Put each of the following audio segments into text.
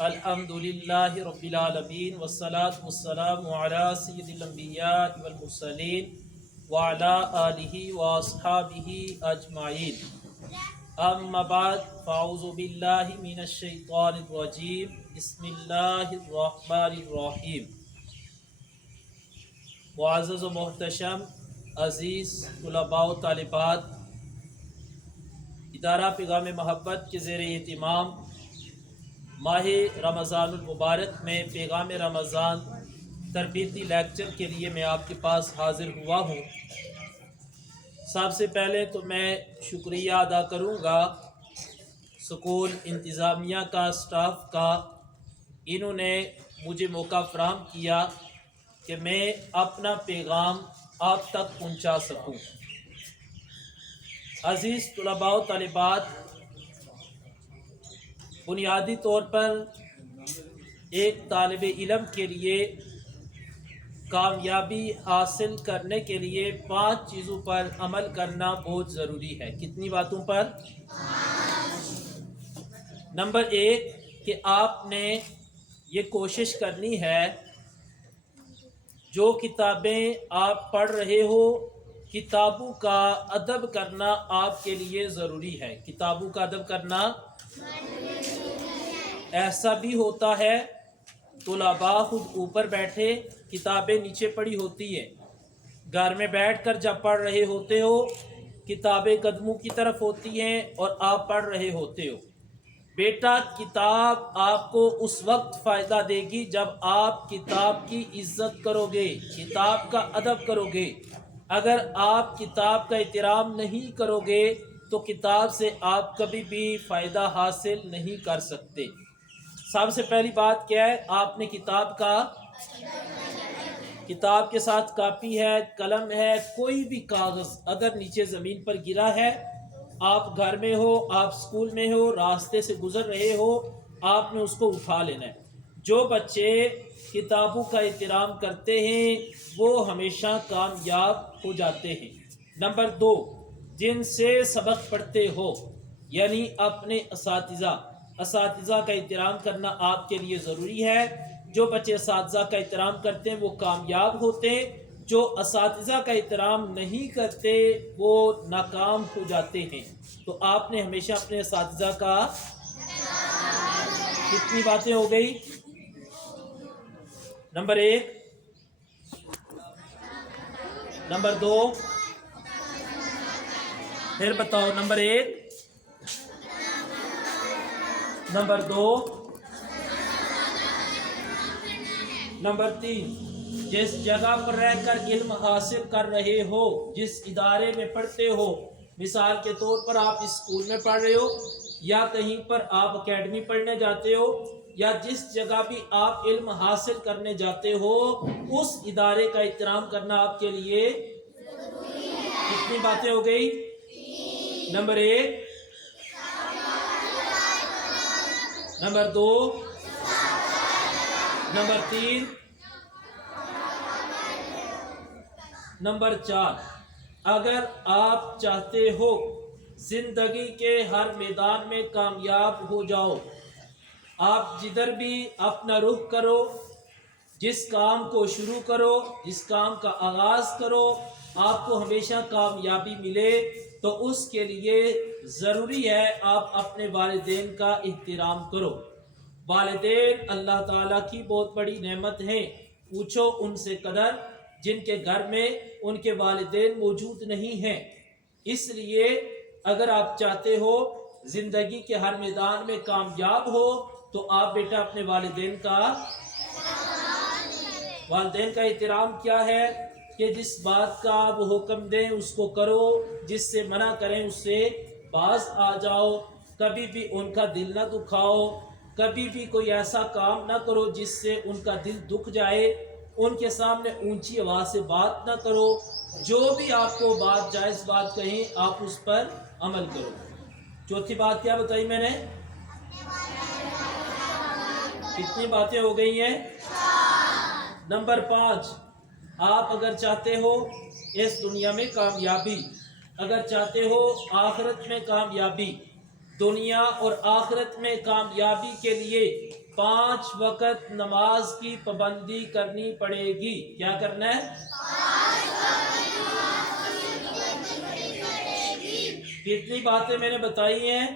الحمدللہ رب العالمین والصلاة والسلام علی سید الانبیاء والمرسلین وعلی آلہ واصحابہ اجمعین، اما بعد فاعوذ باللہ من الشیطان الرجیم، بسم اللہ الرحمن الرحیم۔ معزز و محتشم عزیز طلباء و طالبات، ادارہ پیغام محبت کے زیر اہتمام ماہ رمضان المبارک میں پیغام رمضان تربیتی لیکچر کے لیے میں آپ کے پاس حاضر ہوا ہوں۔ سب سے پہلے تو میں شکریہ ادا کروں گا اسکول انتظامیہ کا، اسٹاف کا، انہوں نے مجھے موقع فراہم کیا کہ میں اپنا پیغام آپ تک پہنچا سکوں۔ عزیز طلباء و طالبات، بنیادی طور پر ایک طالب علم کے لیے کامیابی حاصل کرنے کے لیے 5 چیزوں پر عمل کرنا بہت ضروری ہے۔ کتنی باتوں پر؟ نمبر 1 کہ آپ نے یہ کوشش کرنی ہے جو کتابیں آپ پڑھ رہے ہو، کتابوں کا ادب کرنا آپ کے لیے ضروری ہے۔ کتابوں کا ادب کرنا ایسا بھی ہوتا ہے طلباء خود اوپر بیٹھے، کتابیں نیچے پڑی ہوتی ہیں، گھر میں بیٹھ کر جب پڑھ رہے ہوتے ہو کتابیں قدموں کی طرف ہوتی ہیں اور آپ پڑھ رہے ہوتے ہو۔ بیٹا، کتاب آپ کو اس وقت فائدہ دے گی جب آپ کتاب کی عزت کرو گے، کتاب کا ادب کرو گے۔ اگر آپ کتاب کا احترام نہیں کرو گے تو کتاب سے آپ کبھی بھی فائدہ حاصل نہیں کر سکتے۔ سب سے پہلی بات کیا ہے؟ آپ نے کتاب کے ساتھ کاپی ہے، قلم ہے، کوئی بھی کاغذ اگر نیچے زمین پر گرا ہے، آپ گھر میں ہو، آپ سکول میں ہو، راستے سے گزر رہے ہو، آپ نے اس کو اٹھا لینا ہے۔ جو بچے کتابوں کا احترام کرتے ہیں وہ ہمیشہ کامیاب ہو جاتے ہیں۔ نمبر 2، جن سے سبق پڑھتے ہو، یعنی اپنے اساتذہ کا احترام کرنا آپ کے لیے ضروری ہے۔ جو بچے اساتذہ کا احترام کرتے ہیں وہ کامیاب ہوتے ہیں، جو اساتذہ کا احترام نہیں کرتے وہ ناکام ہو جاتے ہیں۔ تو آپ نے ہمیشہ اپنے اساتذہ کا، کتنی باتیں ہو گئی؟ نمبر 1، نمبر 2، پھر بتاؤ۔ نمبر 1، نمبر 2، نمبر 3، جس جگہ پر رہ کر علم حاصل کر رہے ہو، جس ادارے میں پڑھتے ہو، مثال کے طور پر آپ اسکول میں پڑھ رہے ہو یا کہیں پر آپ اکیڈمی پڑھنے جاتے ہو یا جس جگہ بھی آپ علم حاصل کرنے جاتے ہو، اس ادارے کا احترام کرنا آپ کے لیے کتنی باتیں ہو گئی؟ Number 1، number 2، number 3، number 4۔ اگر آپ چاہتے ہو زندگی کے ہر میدان میں کامیاب ہو جاؤ، آپ جدھر بھی اپنا رخ کرو، جس کام کو شروع کرو، جس کام کا آغاز کرو، آپ کو ہمیشہ کامیابی ملے، تو اس کے لیے ضروری ہے آپ اپنے والدین کا احترام کرو۔ والدین اللہ تعالیٰ کی بہت بڑی نعمت ہیں، پوچھو ان سے قدر جن کے گھر میں ان کے والدین موجود نہیں ہیں۔ اس لیے اگر آپ چاہتے ہو زندگی کے ہر میدان میں کامیاب ہو تو آپ بیٹا اپنے والدین کا احترام کیا ہے کہ جس بات کا وہ حکم دیں اس کو کرو، جس سے منع کریں اس سے باز آ جاؤ، کبھی بھی ان کا دل نہ دکھاؤ، کبھی بھی کوئی ایسا کام نہ کرو جس سے ان کا دل دکھ جائے، ان کے سامنے اونچی آواز سے بات نہ کرو، جو بھی آپ کو بات جائز بات کہیں آپ اس پر عمل کرو۔ چوتھی بات کیا بتائی میں نے؟ کتنی باتیں ہو گئی ہیں؟ نمبر 5، آپ اگر چاہتے ہو اس دنیا میں کامیابی، اگر چاہتے ہو آخرت میں کامیابی، دنیا اور آخرت میں کامیابی کے لیے 5 وقت نماز کی پابندی کرنی پڑے گی. کیا کرنا ہے؟ کتنی باتیں میں نے بتائی ہیں؟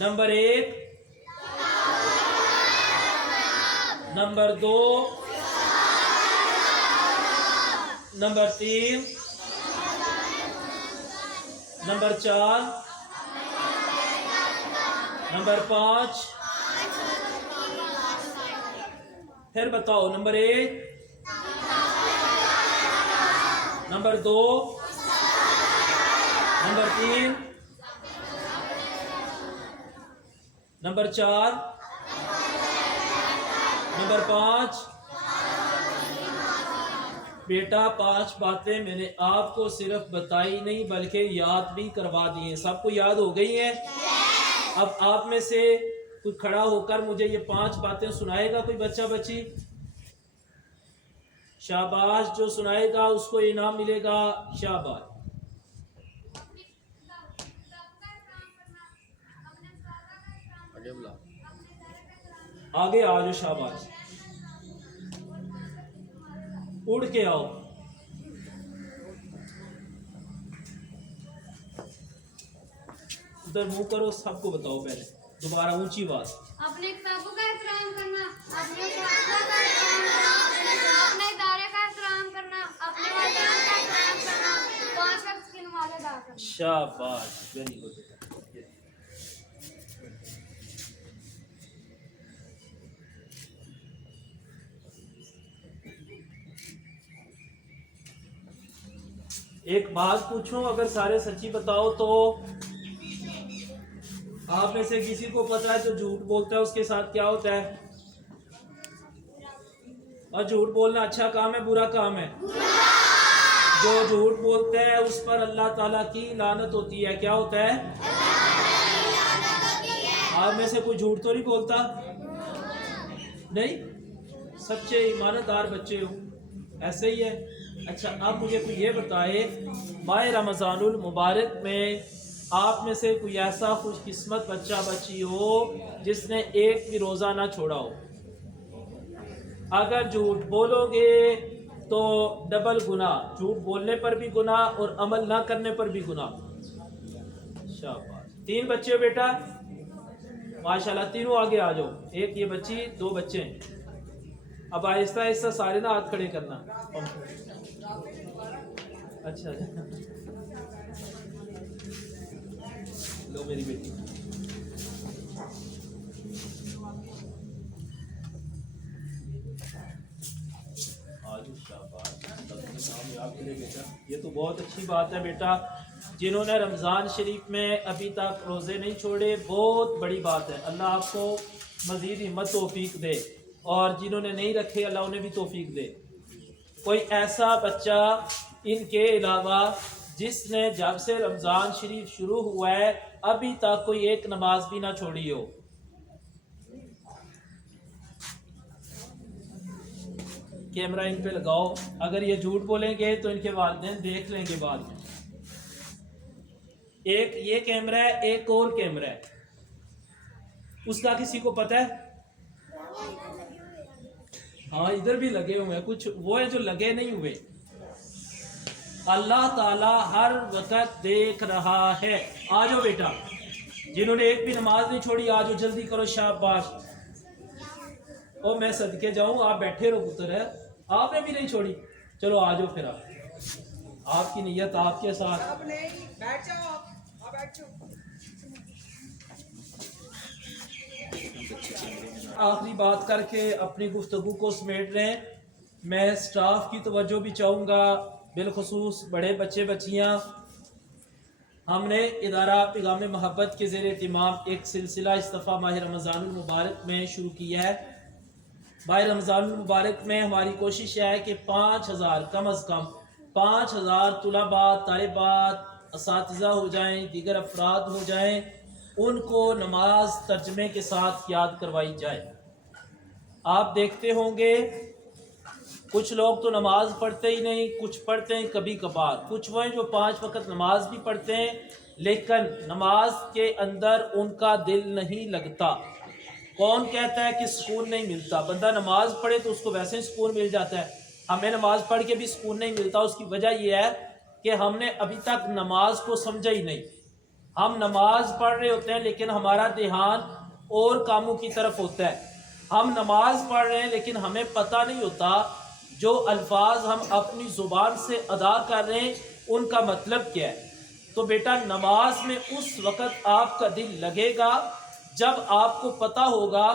Number 1، number 2، number 3، number 4، number 5. پھر بتاؤ. Number 1، number 2، number 3، number 4، number 5. بیٹا 5 باتیں میں نے آپ کو صرف بتائی نہیں بلکہ یاد بھی کروا دی ہیں. سب کو یاد ہو گئی ہیں؟ اب آپ میں سے کوئی کھڑا ہو کر مجھے یہ 5 باتیں سنائے گا. کوئی بچہ بچی؟ شاباش. جو سنائے گا اس کو انعام ملے گا. شاباش. آگے آ جو. شاباش. اڑ کے آؤ. ادھر منہ کرو. سب کو بتاؤ پہلے دوبارہ اونچی بات. اپنے کتابوں کا احترام کرنا، اپنے اساتذہ کا احترام کرنا، اپنے ادارے کا احترام کرنا، اپنے والدین کا احترام کرنا، 5 وقت کی نماز ادا کرنا. شاباش. Very good. ایک بات پوچھوں، اگر سارے سچی بتاؤ تو آپ میں سے کسی کو پتا ہے جو جھوٹ بولتا ہے اس کے ساتھ کیا ہوتا ہے؟ اور جھوٹ بولنا اچھا کام ہے برا کام ہے؟ جو جھوٹ بولتا ہے اس پر اللہ تعالیٰ کی لعنت ہوتی ہے. کیا ہوتا ہے؟ آپ میں سے کوئی جھوٹ تو نہیں بولتا؟ نہیں؟ سچے ایماندار بچے ہو. ایسے ہی ہے. اچھا اب مجھے کوئی یہ بتائے ماہ رمضان المبارک میں آپ میں سے کوئی ایسا خوش قسمت بچہ بچی ہو جس نے ایک بھی روزہ نہ چھوڑا ہو؟ اگر جھوٹ بولو گے تو ڈبل گناہ، جھوٹ بولنے پر بھی گناہ اور عمل نہ کرنے پر بھی گناہ. شاباش. 3 بچے ہو بیٹا؟ ماشاءاللہ. تینوں آگے آ جاؤ. ایک یہ بچی، 2 بچے ہیں. اب آہستہ آہستہ سارے نا ہاتھ کھڑے کرنا. اچھا لو میری بیٹی. یہ تو بہت اچھی بات ہے بیٹا. جنہوں نے رمضان شریف میں ابھی تک روزے نہیں چھوڑے بہت بڑی بات ہے. اللہ آپ کو مزید ہمت توفیق دے، اور جنہوں نے نہیں رکھے اللہ انہیں بھی توفیق دے. کوئی ایسا بچہ ان کے علاوہ جس نے جب سے رمضان شریف شروع ہوا ہے ابھی تک کوئی ایک نماز بھی نہ چھوڑی ہو؟ کیمرہ ان پہ لگاؤ. اگر یہ جھوٹ بولیں گے تو ان کے والدین دیکھ لیں گے بعد میں. ایک یہ کیمرہ ہے، ایک اور کیمرہ ہے. اس کا کسی کو پتہ ہے؟ ہاں ادھر بھی لگے ہوئے ہیں. کچھ وہ ہیں جو لگے نہیں ہوئے. اللہ تعالیٰ ہر وقت دیکھ رہا ہے. آ جاؤ بیٹا. جنہوں نے ایک بھی نماز نہیں چھوڑی آ جاؤ جلدی کرو. شاباش. اور میں صدقے جاؤں آپ بیٹھے رہو پتر ہے. آپ نے بھی نہیں چھوڑی. چلو آ جاؤ پھر. آپ کی نیت آپ کے ساتھ. آخری بات کر کے اپنی گفتگو کو سمیٹ رہے ہیں. میں سٹاف کی توجہ بھی چاہوں گا، بالخصوص بڑے بچے بچیاں. ہم نے ادارہ پیغام محبت کے زیر اہتمام ایک سلسلہ اس دفعہ ماہ رمضان المبارک میں شروع کیا ہے. ماہ رمضان المبارک میں ہماری کوشش ہے کہ 5000 کم از کم 5000 طلباء، طالبات، اساتذہ ہو جائیں، دیگر افراد ہو جائیں، ان کو نماز ترجمے کے ساتھ یاد کروائی جائے. آپ دیکھتے ہوں گے کچھ لوگ تو نماز پڑھتے ہی نہیں، کچھ پڑھتے ہیں کبھی کبھار. کچھ وہ ہیں جو 5 وقت نماز بھی پڑھتے ہیں لیکن نماز کے اندر ان کا دل نہیں لگتا. کون کہتا ہے کہ سکون نہیں ملتا؟ بندہ نماز پڑھے تو اس کو ویسے ہی سکون مل جاتا ہے، ہمیں نماز پڑھ کے بھی سکون نہیں ملتا۔ اس کی وجہ یہ ہے کہ ہم نے ابھی تک نماز کو سمجھا ہی نہیں۔ ہم نماز پڑھ رہے ہوتے ہیں لیکن ہمارا دھیان اور کاموں کی طرف ہوتا ہے۔ ہم نماز پڑھ رہے ہیں لیکن ہمیں پتہ نہیں ہوتا جو الفاظ ہم اپنی زبان سے ادا کر رہے ہیں ان کا مطلب کیا ہے۔ تو بیٹا نماز میں اس وقت آپ کا دل لگے گا جب آپ کو پتہ ہوگا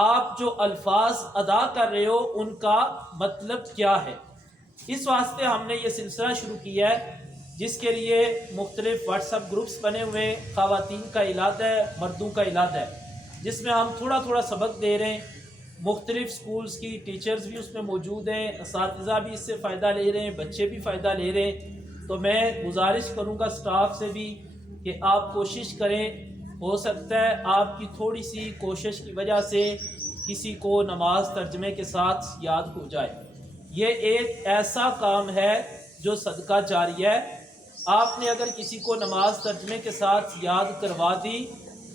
آپ جو الفاظ ادا کر رہے ہو ان کا مطلب کیا ہے۔ اس واسطے ہم نے یہ سلسلہ شروع کیا ہے جس کے لیے مختلف واٹس ایپ گروپس بنے ہوئے، خواتین کا علادہ ہے، مردوں کا علادہ ہے، جس میں ہم تھوڑا تھوڑا سبق دے رہے ہیں۔ مختلف سکولز کی ٹیچرز بھی اس میں موجود ہیں، اساتذہ بھی اس سے فائدہ لے رہے ہیں، بچے بھی فائدہ لے رہے ہیں۔ تو میں گزارش کروں گا سٹاف سے بھی کہ آپ کوشش کریں، ہو سکتا ہے آپ کی تھوڑی سی کوشش کی وجہ سے کسی کو نماز ترجمے کے ساتھ یاد ہو جائے۔ یہ ایک ایسا کام ہے جو صدقہ جاریہ ہے۔ آپ نے اگر کسی کو نماز ترجمے کے ساتھ یاد کروا دی،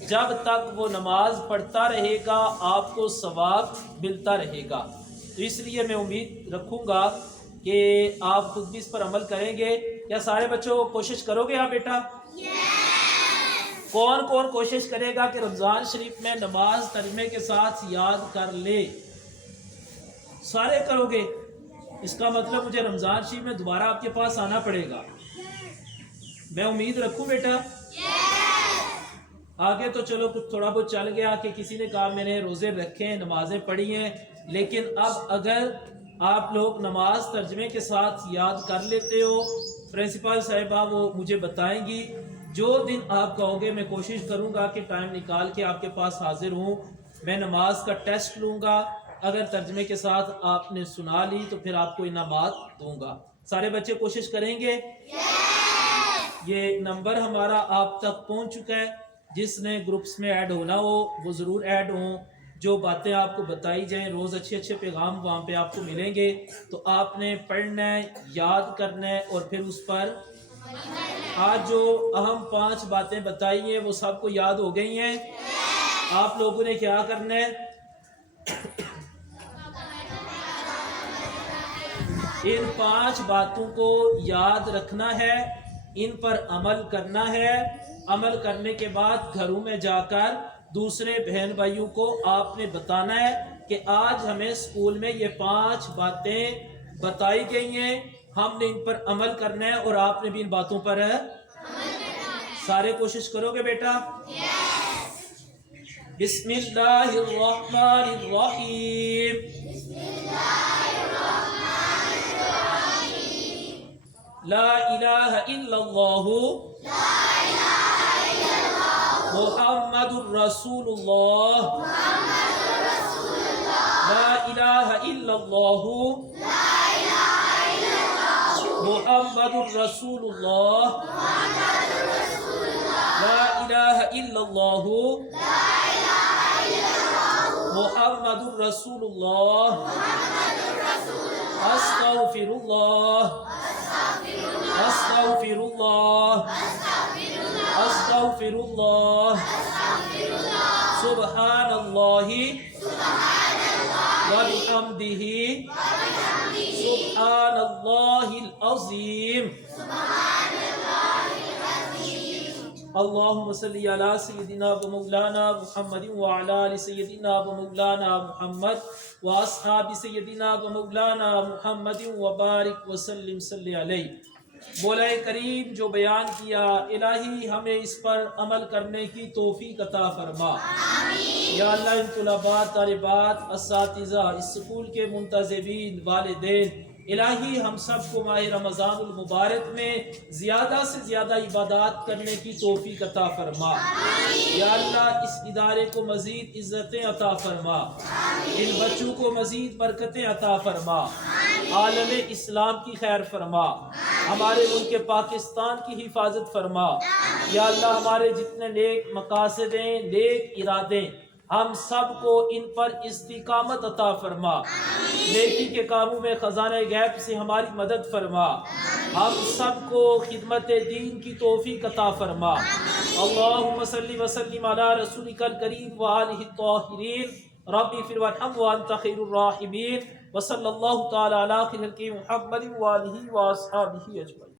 جب تک وہ نماز پڑھتا رہے گا آپ کو ثواب ملتا رہے گا۔ تو اس لیے میں امید رکھوں گا کہ آپ خود بھی اس پر عمل کریں گے۔ کیا سارے بچوں کوشش کرو گے آپ بیٹا؟ کون کون کوشش کرے گا کہ رمضان شریف میں نماز ترجمے کے ساتھ یاد کر لے؟ سارے کرو گے؟ اس کا مطلب مجھے رمضان شریف میں دوبارہ آپ کے پاس آنا پڑے گا۔ میں امید رکھوں بیٹا؟ آگے تو چلو کچھ تھوڑا بہت چل گیا کہ کسی نے کہا میں نے روزے رکھے ہیں، نمازیں پڑھی ہیں، لیکن اب اگر آپ لوگ نماز ترجمے کے ساتھ یاد کر لیتے ہو، پرنسپل صاحبہ وہ مجھے بتائیں گی، جو دن آپ کہو گے میں کوشش کروں گا کہ ٹائم نکال کے آپ کے پاس حاضر ہوں۔ میں نماز کا ٹیسٹ لوں گا، اگر ترجمے کے ساتھ آپ نے سنا لی تو پھر آپ کو انعامات دوں گا۔ سارے بچے کوشش کریں گے؟ یہ نمبر ہمارا آپ تک پہنچ چکا ہے، جس نے گروپس میں ایڈ ہونا ہو وہ ضرور ایڈ ہوں۔ جو باتیں آپ کو بتائی جائیں، روز اچھے اچھے پیغام وہاں پہ آپ کو ملیں گے، تو آپ نے پڑھنا ہے، یاد کرنا ہے اور پھر اس پر آج جو اہم 5 باتیں بتائی ہیں وہ سب کو یاد ہو گئی ہیں۔ آپ لوگوں نے کیا کرنا ہے؟ ان 5 باتوں کو یاد رکھنا ہے، ان پر عمل کرنا ہے۔ عمل کرنے کے بعد گھروں میں جا کر دوسرے بہن بھائیوں کو آپ نے بتانا ہے کہ آج ہمیں اسکول میں یہ 5 باتیں بتائی گئی ہیں، ہم نے ان پر عمل کرنا ہے اور آپ نے بھی ان باتوں پر سارے کوشش کرو گے بیٹا؟ بسم اللہ الرحمن الرحیم۔ لا الہ الا اللہ محمد الرسول اللہ۔ لا الہ الا اللہ محمد الرسول اللہ۔ لا الہ الا اللہ محمد الرسول اللہ۔ استغفر اللہ، استغفر اللہ، استغفر اللہ، سبحان اللہ وبحمدہ، سبحان اللہ العظیم۔ اللہم صلی علی سیدنا و مولانا محمد وعلی آل سیدنا و مولانا محمد واصحاب سیدنا و مولانا محمد وبارک وسلم صلی علیہ۔ مولا کریم جو بیان کیا الہی ہمیں اس پر عمل کرنے کی توفیق عطا فرما۔ یا اللہ ان طلباء، طالبات، اساتذہ، اس سکول کے منتظمین، والدین، الہی ہم سب کو ماہ رمضان المبارک میں زیادہ سے زیادہ عبادات کرنے کی توفیق عطا فرما۔ یا اللہ اس ادارے کو مزید عزتیں عطا فرما، ان بچوں کو مزید برکتیں عطا فرما، عالم اسلام کی خیر فرما، ہمارے ملک پاکستان کی حفاظت فرما۔ یا اللہ ہمارے جتنے نیک مقاصد ہیں، نیک ارادے، ہم سب کو ان پر استقامت عطا فرما، نیکی کے کاموں میں خزانہ غیب سے ہماری مدد فرما، ہم سب کو خدمت دین کی توفیق عطا فرما۔ اللہم صلی وسلم علی رسولک الکریم وآلہ الطاہرین، رب اغفر وارحم وانت خیر الراحمین، وصلی اللہ تعالی علی خیر خلقہ محمد وآلہ واصحابہ اجمعین۔